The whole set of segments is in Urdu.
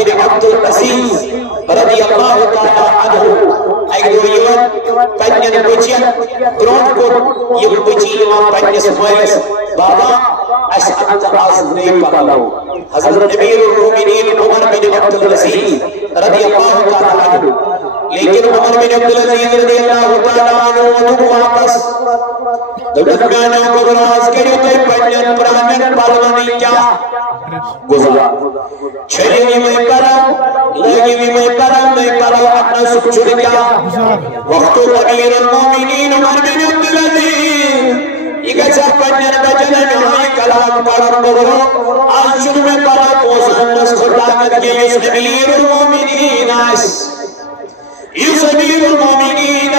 بن عبد العزیز رضی اللہ تعالی عنہ ایک دو یون پنین بچین برونٹ کو یہ بچی یون پنیس مائس بابا اس انت آز نہیں پڑھو حضرت امیر المومنین عمر بن عبد العزیز رضی اللہ تعالی عنہ لیکن عمر بن عبد العزیز رضی اللہ تعالی عنہ تو واپس دکانوں کو براز کرو تو پنین پرانن پالوانی کیا گزارا چھلی میں کرم لگی میں کرم میں کرم اپنا سکھ چھڑ گیا وقت امیر المومنین عمر بن عبد العزیز اگچا پنین بجن میں کلام کرم بگرو آج شروع میں پڑا پوزن نس خطاقت کے اس امیر المومنین اس امیر المومنین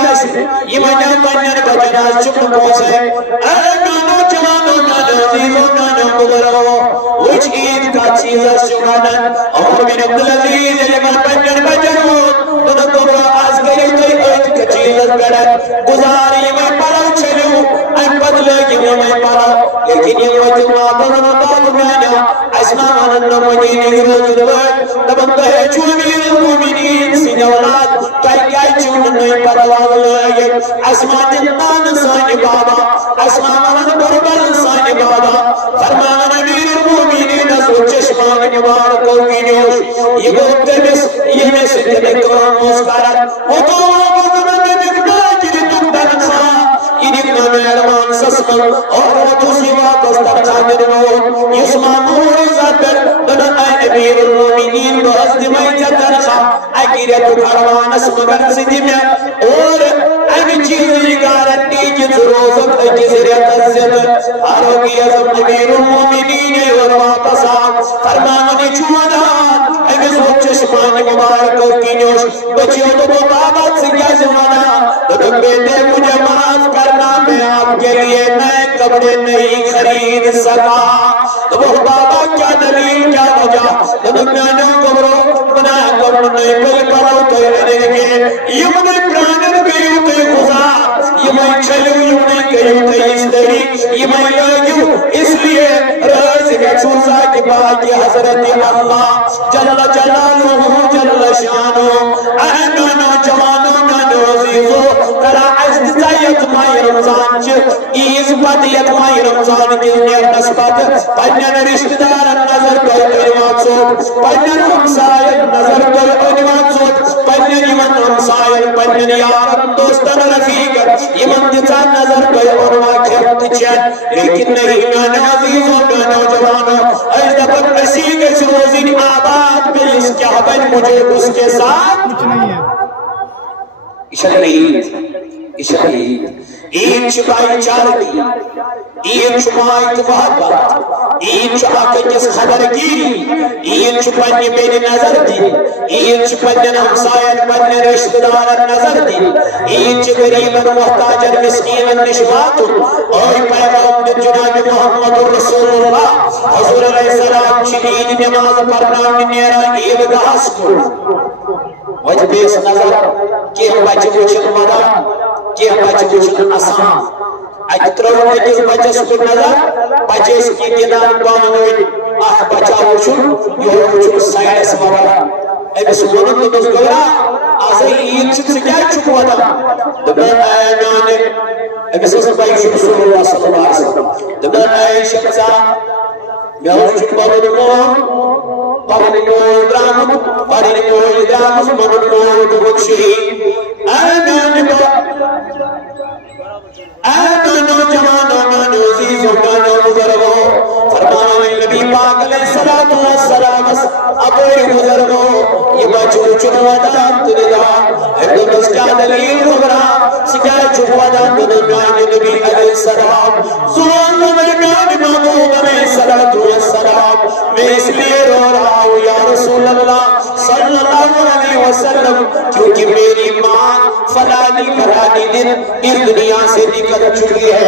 یہ منہ پنین بجن آج شروع پوزن اے نانو جوانو نانو عزیزو نانو بگرو وچ عید کا چیز شکانا عمر بن عبد العزیز یہ منہ پنین بجن تو نکو آز گئی تو عید کا چیز کرد گزاری میں پڑا چھلو بدلے میں پڑا لیکن یہ وجہ بابا میں اسنا من مدینے رجل تبن ہے جو امیر المومنین سین اولاد کیا چون نہیں پرواہ لے اسمان دان سان بابا اسمان من بربل سان بابا فرمان امیر المومنین سو چشمان نوار کو کینوش یہ گفتمس یہ میں سے کرم مسکرات وہ تو مہربان سسکن اور دوسری واپس ترچا درو اس معمول ذات پر دن اے امیر المومنین بہت میں جترخا اکیرت پروان اس مگر سدی میں اور امی چیزی گارنٹی جس روزت جس ریت زد آروگی ازم امیر المومنین اور واپس فرماننی چودان امی سوچ چشمان مبارک کی نوش بچیوں تو بابا سکیا زمانہ دن بیٹے مجھے معاف کرنا میں آپ کے لیے نئے کپڑے نہیں خرید سکا تو وہ بابا کیا دلیل کیا وجہ تو میں نے کبرو بنا کپڑ نہیں بل پڑھو تو لگے یہ میں پرانن گئیو تو خدا یہ میں چلو یہ میں گئیو تو اس طریق یہ میں لگیو اس لیے رضی رسوزہ کی باقی حضرت اللہ جل جلالہ جل شانو اہنانو جوانو نانو عزیزو ترا عزد زیت مائی رمضان چھ ایز پت یت مائی رمضان کی نیر نسبت پنین رشتہ دار نظر کر انوات سوٹ پنین ہمسائر نظر کر انوات سوٹ پنین یمن ہمسائر پنین یارم دوستن رفیق یمن دتا نظر کر انوات کھرت چین لیکن نہیں نانو عزیزو نانو جوانو از دفت نسیق سروزین آباد میں اس کیا بن مجھے اس کے ساتھ عید چھپائی چارگی عید چھپائی اتفاق عید چھپائی کس خبر گیری عید چھپائی میری نظر دی عید چھپائی ہمسائن پنی رشتہ دار نظر دی عید چھ غریب محتاج مسکین نشبات اور پیغام جناب محمد رسول اللہ حضور علیہ السلام چھ عید نماز پڑھنا نیرا عید گاس کو وجہ بیس نظر کہ بچے وچھن ودا کہ بچے وچھن آسان اجتروں اکیس بچے سکر نظر بچے اس کی گنان بانوئی آہ بچہ وچھن یہ وچھن سائنس ودا اے سمونن تو دس گورا آسائی عید چھت سے کیا چھک ودا دبن آئے نانے اے سسر بائی رسول اللہ صلی اللہ علیہ وسلم دبن آئے شخصا میں وچھن بابن پرنو درام پرنو درام مرنو بخشی آنانو جوانو نانو عزیزو نانو بزرگو فرمانے نبی پاک علیہ السلام ابوی بزرگو یہ بچو چنوادان تندا ایک دسکا دلیل رغرا سکا چنوادان تندا نبی علیہ السلام زون مرگان محبوب علیہ السلام میں اس لیے رو رہا ہوں یا رسول اللہ صلی اللہ علیہ وسلم کیونکہ میری ماں فلانی دن اس دنیا سے نکل چکی ہے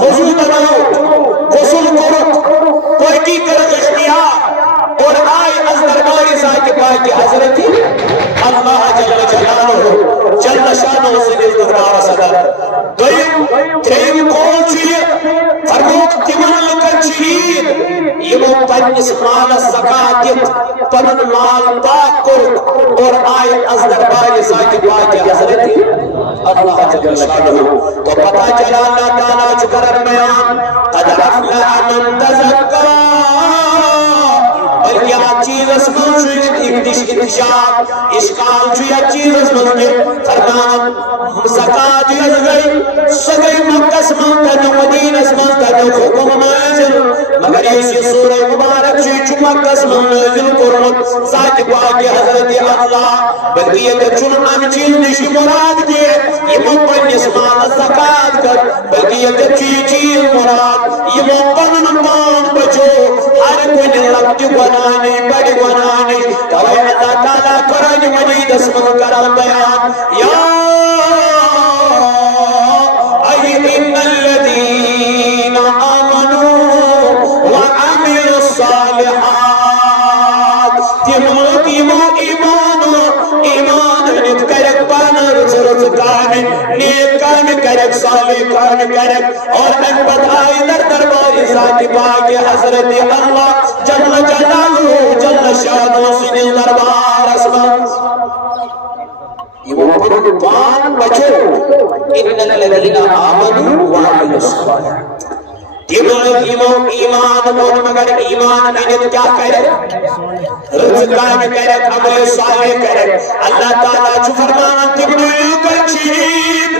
وضو بناؤ غسل کرو پاکی کر اختیار اور آئے از دربار ذات پاک حضرت اللہ جل جلالہ جل شانہ سے دربار صدر دویم تریم قول چیئے فرموک تمن لکن چیئے یمو پنس مال زکاة دیت پنن مال پاک کرو اور آئے از دربار ذات پاک حضرت اللہ جل شانہ تو پتا چلا اللہ تعالیٰ چکرن بیان قد افلح من تزکا بلکہ آج چیز اسمان شوید انتشاب اشکال چویا چیز اسمان کے فرمان زکاة از گئی سگئی مکہ اسمان تنو مدین اسمان تنو حکم نازل مگر اسی سورہ مبارک چو مکہ اسمان نازل کرمت ذات پاک حضرت اللہ بلکہ یہ چون ام چیز نشی مراد کے یہ مپن اسمان زکاة کر بلکہ یہ چیز مراد یہ مپن مان بچو ہر کوئی لگتی گنانی بڑی گنانی توے اللہ تعالیٰ قرآن مجید اسمان کرم بیان یا ان الذین آمنوا وعملوا الصالحات تمام ایمان نیت کرک پانا رز کانی نیک کانی کرک صالح کانی کرک اور ان بدائی در درباری ذات پاک حضرت اللہ جل جلالہ جل شانہ سے دربار اسمان یہ پان بچو ان الذین آمنوا وعملوا الصالحات ایمان مون مگر ایمان نیت کیا کرے رزقان کرے عمل صالح کرے اللہ تعالیٰ چھو فرمانا تبنیل کا چیز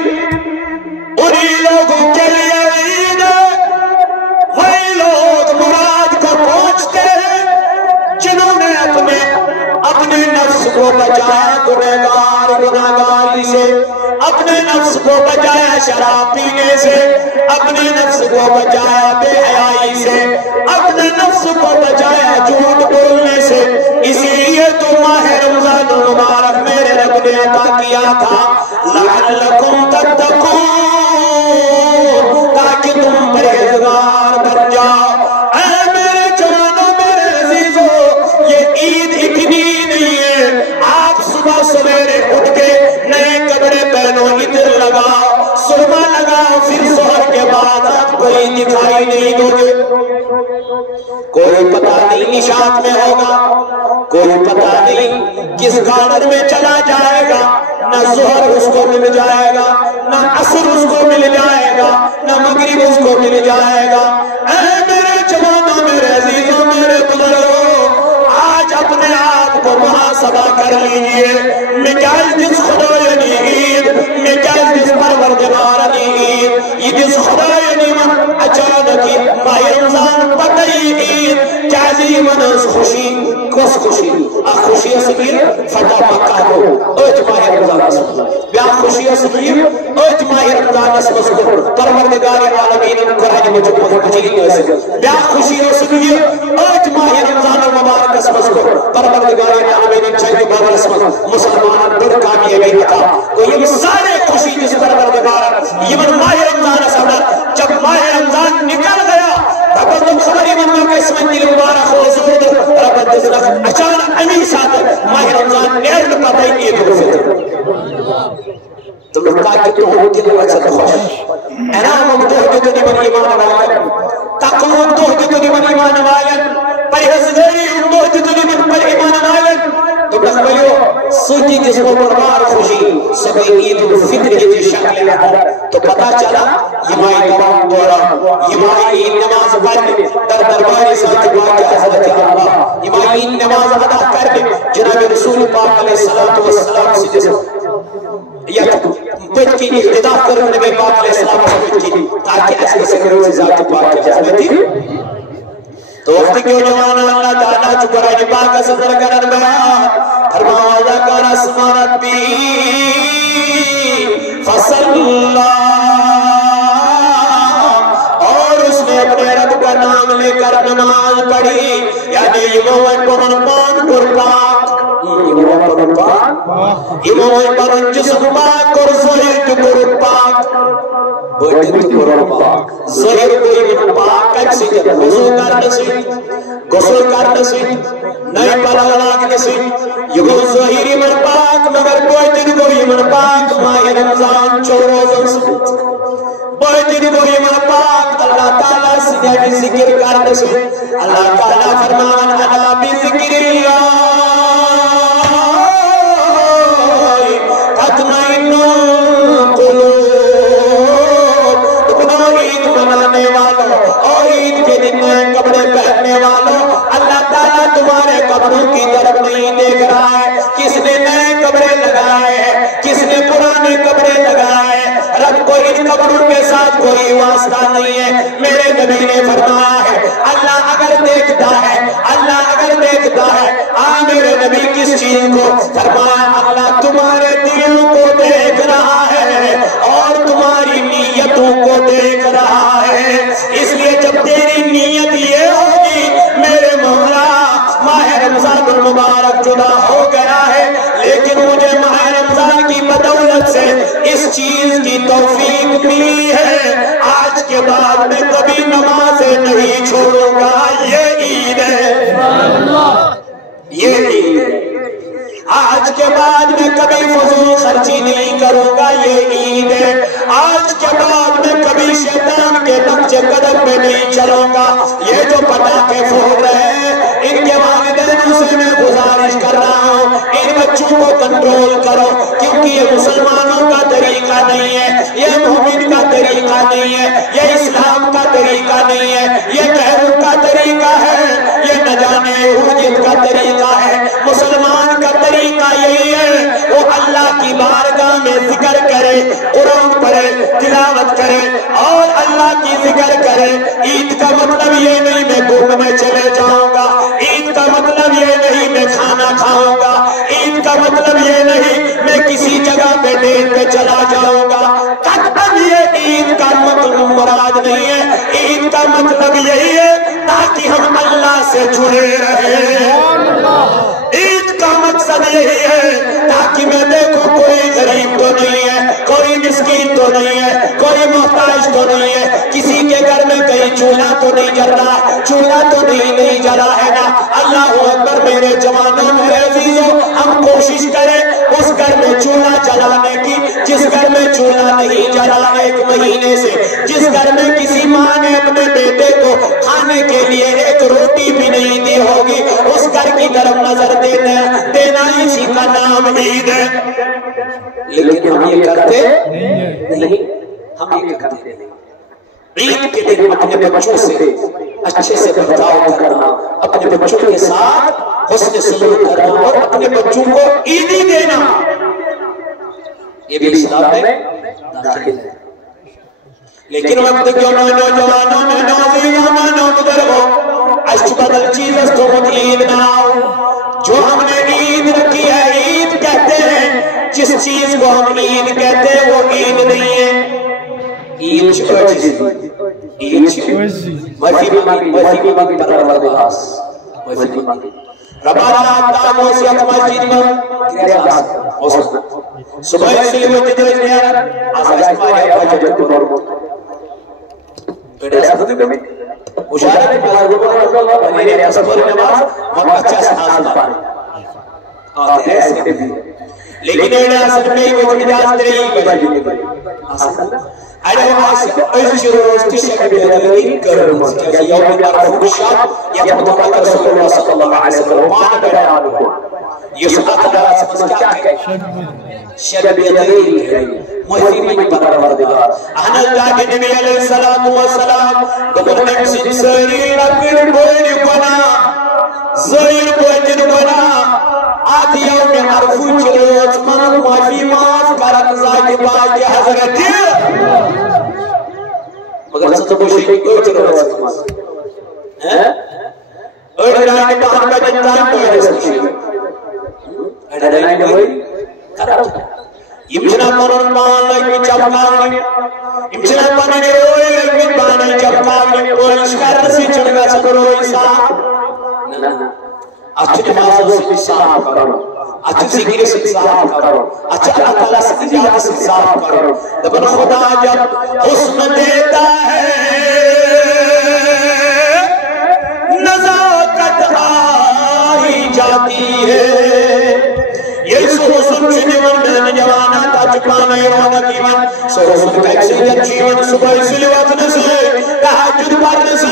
انہی لوگوں کے لیے عید وہی لوگ مراد کو پہنچتے ہیں جنہوں نے اپنے نفس کو بچایا گناہگاری سے اپنے نفس کو بچایا شراب پینے سے اپنے نفس کو بچایا بے حیائی سے اپنے نفس کو بچایا جھوٹ بولنے سے اسی لیے تو ماہ رمضان المبارک میرے رب نے عطا کیا تھا لعلکم تتقون تاکہ تم پرہیزگار بن جاؤ اے میرے جوانوں میرے عزیزوں یہ عید اتنی نہیں ہے آپ صبح سویرے اٹھ کے نئے کپڑے پہنو عطر لگاؤ سرما لگاؤ پھر ظہر کے بعد آپ کوئی دکھائی نہیں دو گے کوئی پتہ نہیں نشاط میں ہوگا کوئی پتہ نہیں کس گارڈن میں چلا جائے گا نہ ظہر اس کو مل جائے گا نہ عصر اس کو مل جائے گا نہ مغرب اس کو مل جائے گا اے میرے جوانوں میرے عزیزوں میرے بزرگوں آج اپنے آپ کو محاسبہ کر لیجئے مجاز جس خدا یعنی عید مجاز جس پروردگار عید یہ جس خدا یعنی من اچانکی ماہ رمضان پتہی عید جازی من اس خوشی کس خوشی خوشی اسمیر فتح مکہ کو اوج ماہ رمضان اسمیر بیا خوشی اسمیر اوج ماہ رمضان اسمیر پروردگار عالمین قرآن مجید بیا خوشی اسمیر اوج ماہ رمضان المبارک اسمیر پروردگار عالمین چاہیے بار اسمیر مسلمان بڑھ کامیابی تھا تو یہ سارے خوشی جس پروردگار یہ من ماہ رمضان اسمیر جب ماہ رمضان نکل گیا رب تم خبری من میں اس میں دل مبارک ہو زود رب العزت اچانک امین ساتھ ماہ رمضان نیرد پتہ ہی عید الفطر تم لوگ کہا کہ تو ہوتی دو اچھا خوش انام مدوح دیدنی من ایمان والن تقوم دوح دیدنی من ایمان والن پرہزگاری دوح دیدنی من پر ایمان والن تم لوگ بلیو سوچی جس کو بربار خوشی سبھی عید الفطر کی شکل میں تو پتا چلا یہ مائی دوام دورا یہ مائی نماز پڑھنے در درباری ساتھ باقی حضرت اللہ یہ مائی نماز ادا کرنے جناب رسول پاک علیہ السلام سے جس یا پت کی اقتداء کرنے نبی پاک علیہ السلام سے پت کی تاکہ ایسے سکروں سے ذات پاک کی حضرتی تو وقت کیوں جوانا اللہ تعالیٰ چکرائن پاک صدر کرن بیان فرماؤ کر اسمان ربی فصلہ اور اس نے اپنے رب کا نام لے کر نماز پڑھی یعنی یہ موت کو منمان پر پاک imam pak imam jism pak aur zahir tu pak batin tu pak zahir ko imam pak kaise ghusl karne se nahi pala lagne se ye zahir imam pak magar batin ko imam pak maah ramzan 4 rozan se batin ko imam pak Allah taala se zikr karne se Allah taala farman ana bi zikrillah کپڑے پہننے والوں اللہ تعالیٰ تمہارے کپڑوں کی طرف نہیں دیکھ رہا ہے کس نے نئے کپڑے لگائے ہیں کس نے پرانے کپڑے لگائے ہیں رب کو ان کپڑوں کے ساتھ کوئی واسطہ نہیں ہے میرے نبی نے فرمایا ہے اللہ اگر دیکھتا ہے میرے نبی کس چیز کو فرمایا اللہ تمہارے دلوں کو دیکھ رہا ہے اور تمہاری نیتوں کو دیکھ رہا ہے اس لیے جب تیری نیت یہ ہوگی میرے مولا ماہ رمضان المبارک جدا ہو گیا ہے لیکن مجھے ماہ رمضان کی بدولت سے اس چیز کی توفیق ملی ہے آج کے بعد میں کبھی نمازیں نہیں چھوڑوں گا یہ عید ہے آج کے بعد میں کبھی فضول خرچی نہیں کروں گا یہ عید ہے آج کے بعد میں کبھی شیطان کے نقش قدم پہ نہیں چلوں گا یہ جو پٹاخے پھوڑ رہے ہیں ان کے والدینوں سے میں گزارش کر رہا ہوں ان بچوں کو کنٹرول کرو کیونکہ یہ مسلمانوں کا طریقہ نہیں ہے یہ مومن کا طریقہ نہیں ہے یہ اسلام کا طریقہ نہیں ہے یہ غیروں کا طریقہ ہے یہ نہ جانے یہودیت کا طریقہ ہے مسلمان کا طریقہ یہی ہے وہ اللہ کی بارگاہ میں ذکر کرے قرآن پڑھے تلاوت کرے اور اللہ کی ذکر کرے عید کا مطلب یہ نہیں میں گھومنے چلے جاؤں گا عید کا مطلب یہ نہیں میں کھانا کھاؤں گا عید کا مطلب یہ نہیں میں کسی جگہ پہ ڈیٹ پہ چلا جاؤں گا قطعاً یہ عید کا مطلب مراد نہیں ہے عید کا مطلب یہی ہے تاکہ ہم اللہ سے جڑے رہیں عید کا مقصد یہی ہے تاکہ میں دیکھوں کوئی غریب تو نہیں ہے کوئی مسکین تو نہیں ہے کوئی محتاج تو نہیں ہے کسی کے گھر میں کہیں چولہا تو نہیں جل رہا چولہا تو نہیں جلا ہے نا اللہ اکبر میرے جوانوں میرے عزیزوں ہم کوشش کریں اس گھر میں چولہا جلانے کی جس گھر میں چولہا نہیں جلا 1 مہینے سے جس گھر میں کسی ماں نے اپنے بیٹے کو کھانے کے لیے ایک روٹی بھی نہیں دی ہوگی اس گھر کی طرف نظر دینا اسی کا نام عید ہے لیکن ہم یہ کرتے نہیں ہم یہ کرتے نہیں عید کے دن اپنے بچوں سے اچھے سے برتاؤ کرنا اپنے بچوں کے ساتھ حسن سلوک کرنا اور اپنے بچوں کو عیدی دینا یہ بھی اسلام میں داخل ہے لیکن وقت کیوں نوجوانوں میں نوزیوں میں نوبدروں اشت بدل چیز اس کو عید نہ آؤ جو ہم نے عید رکھی ہے عید کہتے ہیں جس چیز کو ہم عید کہتے ہیں وہ عید نہیں ہے عید مفی مانگی پرور دلاس مفی مانگی ربانا دامو سیت مسجد میں گریہ صبح سے وجد رجنیار آسائش ماریا بجد کو دور بیٹے ساتھ کبھی مشاہدہ میں بلارگو پر میرے ریاست پر نماز مکہ سناز پانے آتے ہیں ایسے بھی لیکن ریاست میں ہی وہ اجازت رہی بجد آسان أنا عاصم أجر واستشهد بهذه كرم في يوم يعرف الشعب يقضى رسول الله صلى الله عليه وسلم وما بيانه يسقط على مسكاك شد بيديه مهتم بالپروردگار أنا الله النبي عليه الصلاة والسلام بقول نفسي سرير أكبر بوين بنا زير بوين بنا آدھی یوم عرفو چلوچ من معافی معاف کرن ذاتی باقی حضرت مگر سب کوشی کوئی چلوچ اڑھائی بہن کا جنتان کوئی رسوشی اڑھائی ہوئی کرتا امشنا منون مان لگی چپکاوی امشنا منون روئی لگی بانی چپکاوی کوئی شکر سی چڑگا سکروئی سا اچھا نماز سے صاف کرو اچھا ذکر سے صاف کرو اچھا اللہ تعالیٰ سے یاد سے صاف کرو دبن خدا جب حسن دیتا ہے نزاکت آئی جاتی ہے یہ سوسن چنیون میں جوانا تا چکانا ایوانا کیون سوسن کیسے جنچیون صبح سلیوات نسلے تحجد پڑھنے سے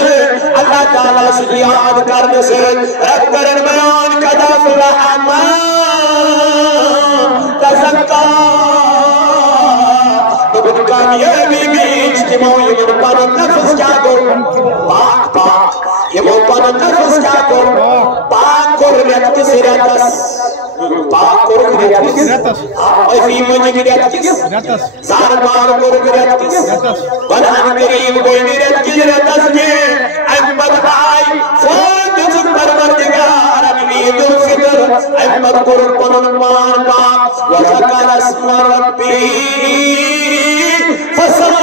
اللہ تعالیٰ سے یاد کرنے سے رب کرن بیان قد افلح من تزکا تو بن کامیابی بھی اجتماعی من پر نفس کیا کرو پاک پاک یہ وہ پر نفس کیا کرو پاک اور ریت کس ریتس پاک اور ریت کس افی مجھے ریت کس زاربار اور ریت کس بنان کریم کوئی ریت کس ریتس میں احمد بھائی فوت جس پروردگار عید الفطر احمد قربان مان پاک وذکر اسم ربی فصلا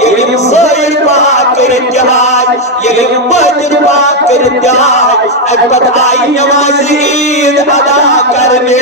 یہ سائر پاک کر انتہائی یہ مجد پاک کر انتہائی احمد آئی نماز عید ادا کرنے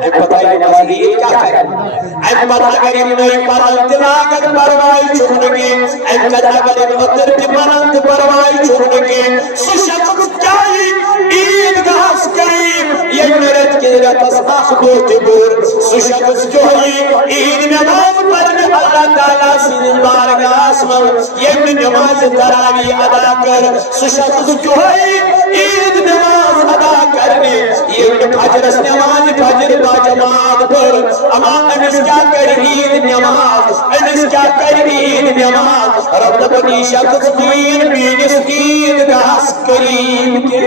احمد آئی نماز عید کیا کرنے احمد اگر انہیں پرانت لاغت پروائی چھوڑنگے احمد اگر انہیں اترد پرانت پروائی چھوڑنگے سشکت جائی عید گاس کریم یہ مرد کے رتس آخدوت بور سشکت جوئی عید نماز پڑھنے اللہ تعالیٰ سن بارگاس من یہ نماز تراوی ادا کر سشکت جوئی عید نماز ادا کرنے یہ فجرس نماز فجر با جماعت پر اما انس کیا کر عید نماز انس کیا کر عید نماز رب بنی شخص دین بینس عید گاس کریم کے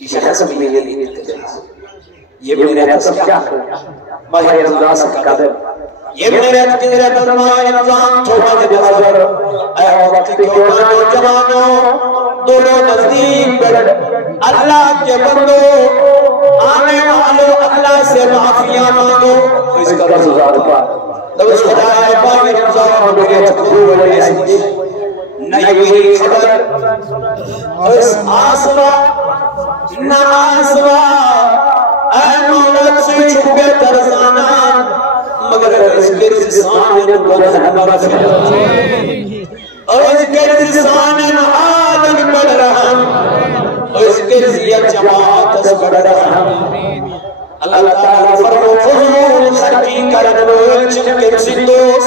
یہ شخص بھی یہ عید کا یہ بھی رہتا سب کیا ماہ رمضان سے قدر یہ بھی رہتا کہ رہتا ماہ رمضان چھوڑا دے نظر اے وقت کے جوانوں دونوں نزدیک بڑھ اللہ کے بندو آنے والو اللہ سے معافیاں مانگو اس کا رضوات پا تو اس خدا ہے ماہ رمضان میرے تقرور والے ایسی نئی خبر اس آسمان نہ آسمان اے مولد سے چھپے ترزانا مگر اس کے رزسان بڑھ مغفر اور اس کے رزسان آدم بڑھ رہا اس کے رزیت جماعت بڑھ رہا اللہ تعالیٰ فرمو فضول خرقی کرنو چنکر سندوس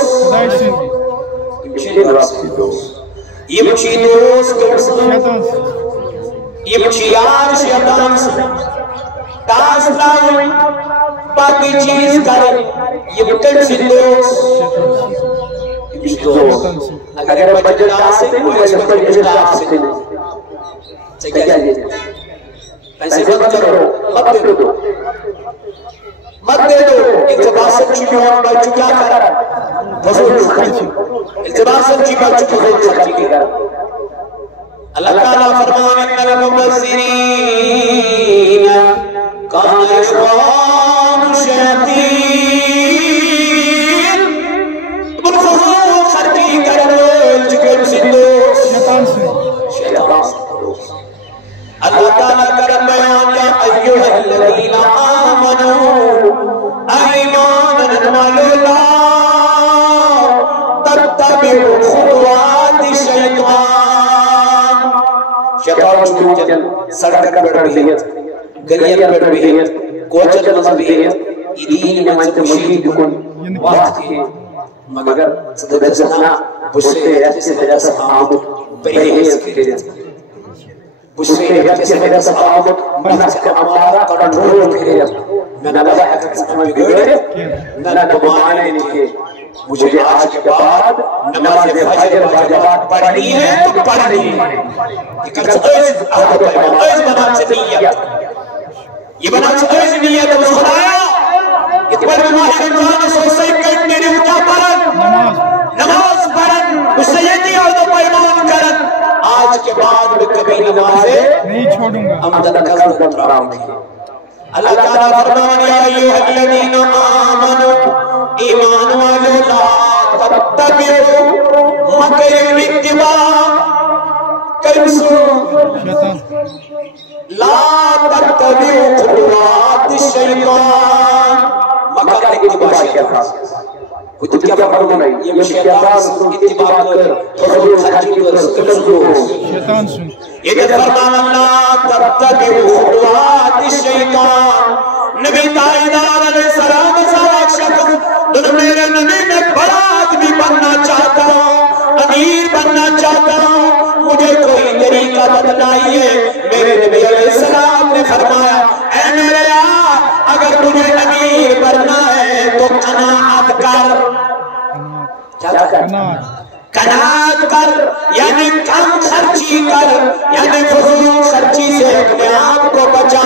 یمچی دوست کرسن یمچی یار شیطان سے تاس لاؤں باقی چیز کریں یہ کل سے دوست اگر بجن آسے وہ اس پر بجن آسے سے کیا جائے پیسے مت کرو مت دے دو مت دے دو اقتباس سب چکے ہوں بچو کیا کرا فضول خرچی اقتباس سب چکے بچو فضول خرچی کرا اللہ تعالیٰ فرمان ان المبذرین کان اخوان شیطین بالفضول خرچی کرنے جگر سندوس شیطان سندوس اللہ تعالیٰ کرم بیان یا ایوہ الذین آمنوا ایمانا نماللہ تتبعوا خطوات شیطان شیطان چکو سڑک پر بھیت گلیاں پر بھیت کوچل مز بھیت ایدین منت مشید کن وقت کے مگر صدق زنا بسے ایسی حجاس آمد پریحیز کرت بسے ایسی حجاس آمد منت کا امارا کنٹرول کرت نہ لحق کسمان بگڑے نہ دمانے کے مجھے آج کے بعد نماز فجر باجبات پڑھنی ہے تو پڑھنی ہے یہ کل سدوز آہد پیمان اوز بنا سے نیت یہ بنا سے اوز نیت اس خدایا اتبر ماہ رمضان سوسے کٹ میرے اٹھا پڑھن نماز پڑھن اس سے یہ نہیں آدھو پیمان کرن آج کے بعد میں کبھی نمازیں نہیں چھوڑوں گا امدن قصد بطراؤں گی اللہ تعالیٰ فرمان یا ایوہ الذین آمنوا ایمان والو لا تتبعوا مگر الاتباع لا تتبعوا خطوات الشیطان مگر اتباع شیطان خود کیا فرما ہے یہ شیطان اتباع کر فضول خرچی کر شیطان سن یہ فرمانا لا تتبعوا خطوات الشیطان نبی تائیدار علیہ السلام سارا شخص میرے نبی میں بڑا آدمی بننا چاہتا ہوں امیر بننا چاہتا ہوں مجھے کوئی طریقہ بتلائیے میرے نبی علیہ السلام نے فرمایا اے میرے یار اگر تجھے امیر بننا ہے تو قناعت کر قناعت کر یعنی کم خرچی کر یعنی فضول خرچی سے اپنے آپ کو بچا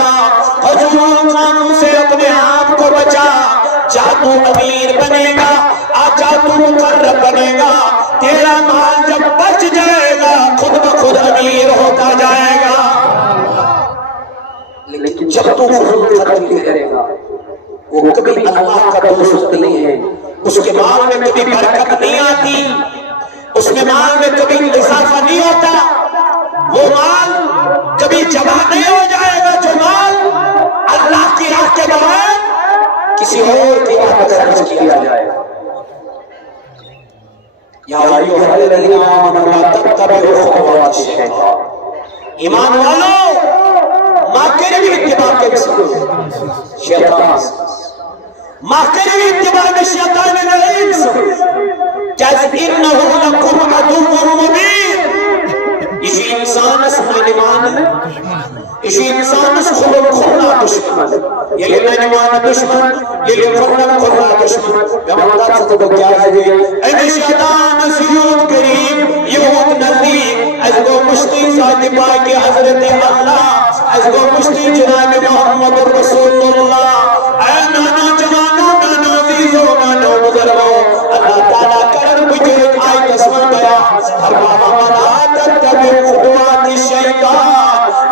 فضول کاموں سے اپنے آپ کو بچا جا تو امیر بنے گا جا تو مقرر بنے گا تیرا مال جب بچ جائے گا خود بخود امیر ہوتا جائے گا لیکن جب تو فضول خرچی کرے گا وہ کبھی اللہ کا دوست نہیں ہے اس کے مال میں کبھی برکت نہیں آتی اس میں مال میں کبھی اضافہ نہیں ہوتا وہ مال کبھی جمع نہیں ہو جائے گا جو مال اللہ کی راہ کے بغیر کسی اور کی راہ پر خرچ کیا جائے گا یا ایھا الذین آمنوا لا تتبعوا خطوات الشیطان ایمان والو ماکر بھی اتباع کے شیطان ماکر بھی اتباع کے شیطان الانس جیسے انہو لکم عدو مبین اسی انسان اس مانیمان ہے اسی انسان اس خلق خلنا دشمن یہ لیمان دشمن یہ خلق خلنا دشمن گمانتا سے تو کیا ہے اے شیطان سیود کریم یہود نزدیک از گو مشتی ذات پاک حضرت اللہ از گو مشتی جناب محمد رسول اللہ اے نانا جوانو نانا عزیزو نانا بزرگو اللہ تعالیٰ کرن بجے آئی قسم گیا فرمانا لا تتبعوا خطوات الشیطان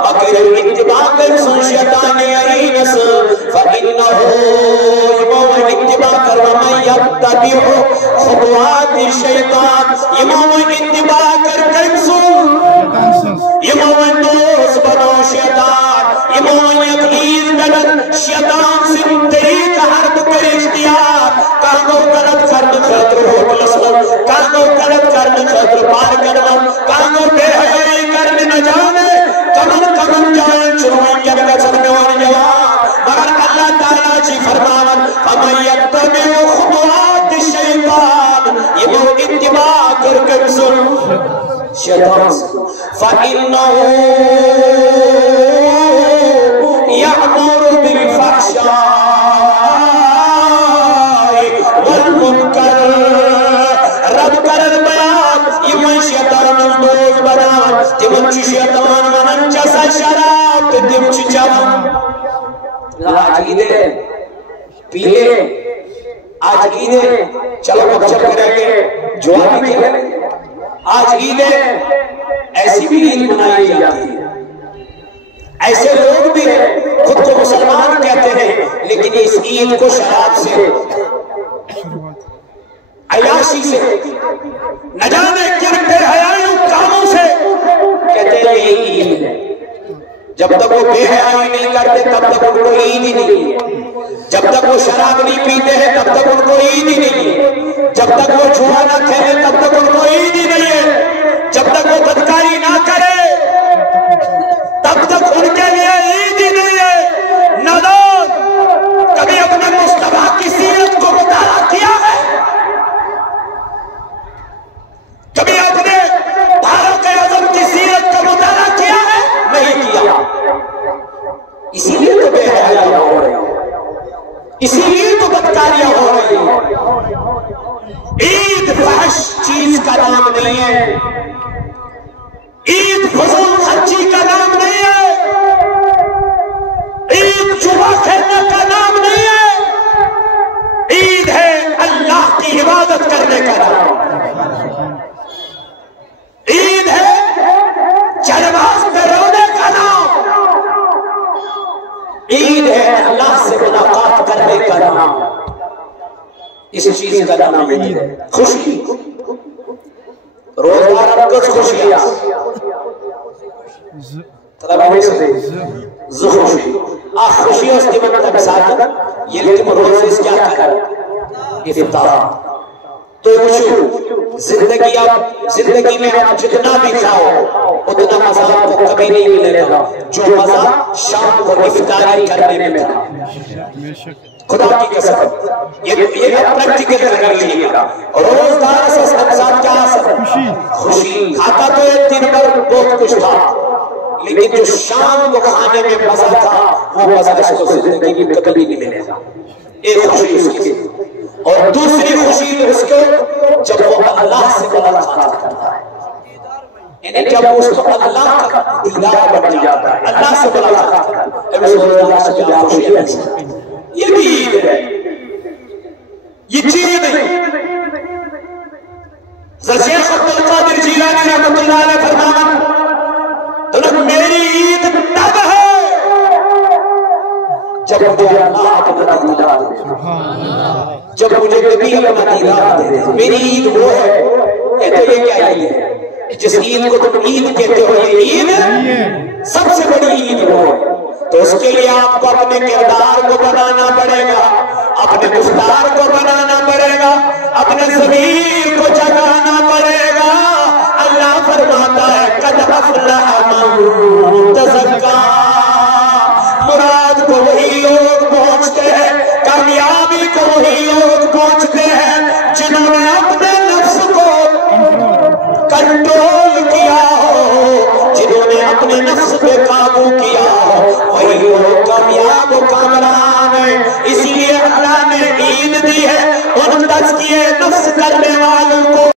مگر اتباع کر سن شیطان اینس فإنہو یمو اتباع کر ومن یتبع خطوات الشیطان یمو اتباع کر سن یمو دوست بنو شیطان یمو یقین بدن شیطان سے طریق حرب کر اختیار کانگو غلط کرن خطر ہو لسلم کانگو غلط کرن خطر پار کرن کانگو بے حیائی کرن نہ جانے کمن جائیں چنوائیں جب کا سنگوان جوان مگر اللہ تعالیٰ جی فرماون فمن یتبع خطوات الشیطان یہ وہ اتباع کر سن شیطان فإنہو یأمر بالفحشاء والمنکر رب کرن بیان یہ من شیطان دوز بنان تمن چی شیطان منن جسا شراب تم چی جوان آج عیدے پیلے آج عیدے چلو مقصد کریں گے جوان بھی کریں گے آج عیدیں ایسی بھی عید منائی جاتی ہے ایسے لوگ بھی ہیں خود کو مسلمان کہتے ہیں لیکن اس عید کو شراب سے عیاشی سے نہ جانے کن بے حیائی کاموں سے کہتے ہیں یہ عید ہے جب تک وہ بے حیائی نہیں کرتے تب تک ان کو عید ہی نہیں ہے جب تک وہ شراب نہیں پیتے ہیں تب تک ان کو عید ہی نہیں ہے جب تک وہ جوا نہ کھیلے تب تک ان کو عید ہی نہیں ہے جب تک وہ بدکاری نہ کرے تب تک ان کے لیے عید ہی نہیں ہے نادان کبھی اپنے مصطفیٰ کی سیرت کو مطالعہ کیا ہے کبھی اپنے فاروق اعظم کی سیرت کا مطالعہ کیا ہے نہیں کیا اسی لیے تو بے حیائی ہو رہی اسی لیے تو بدکاریاں ہو رہی ہیں عید فحش چیز کا نام نہیں ہے عید فضول خرچی کا نام نہیں ہے عید جوا کھیلنے کا نام نہیں ہے عید ہے اللہ کی عبادت کرنے کا نام عید ہے جنماز میں رونے کا نام عید ہے اللہ سے ملاقات کرنے کا نام اس چیز کا نام عید ہے خوشی روزگار کچھ خوشیاں طلب سے خوشی خوشی اس کی منتب ساتھ یہ تم روز اس کیا کر افطار تو پوچھو زندگی میں آپ جتنا بھی کھاؤ اتنا مزہ آپ کو کبھی نہیں ملے گا جو مزہ شام کو افطاری کرنے میں تھا خدا کی قسم یہ پریکٹیکل کر لیے گا روزدار سے ساتھ کیا خوشی کھاتا تو ایک دن پر بہت کچھ تھا لیکن جو شام کو کھانے میں مزہ تھا وہ مزہ اس کو زندگی میں کبھی نہیں ملے گا ایک خوشی اس کی اور دوسری خوشی اس کو جب وہ اللہ سے ملاقات کرتا ہے یعنی جب اس کو اللہ کا دیدار بن جاتا ہے اللہ سے ملاقات کرتا ہے اللہ سے کیا خوشی ہے یہ بھی عید ہے یہ چیز نہیں شیخ عبدالقادر جیلانی رحمۃ اللہ علیہ فرمایا تو میری عید تب ہے جب مجھے اللہ اپنا دیدار دے جب مجھے نبی اپنا دیدار دے میری عید وہ ہے تو یہ کیا عید ہے جس عید کو تم عید کہتے ہو یہ عید سب سے بڑی عید وہ ہے تو اس کے لیے آپ کو اپنے کردار کو بنانا پڑے گا اپنے گفتار کو بنانا پڑے گا اپنے ضمیر کو جگانا پڑے گا اللہ فرماتا ہے قد افلح من تزکا مراد کو وہی لوگ پہنچتے ہیں کامیابی کو وہی لوگ پہنچتے ہیں جنہوں نے اپنے نفس کو کنٹرول کیا ہو جنہوں نے اپنے نفس پہ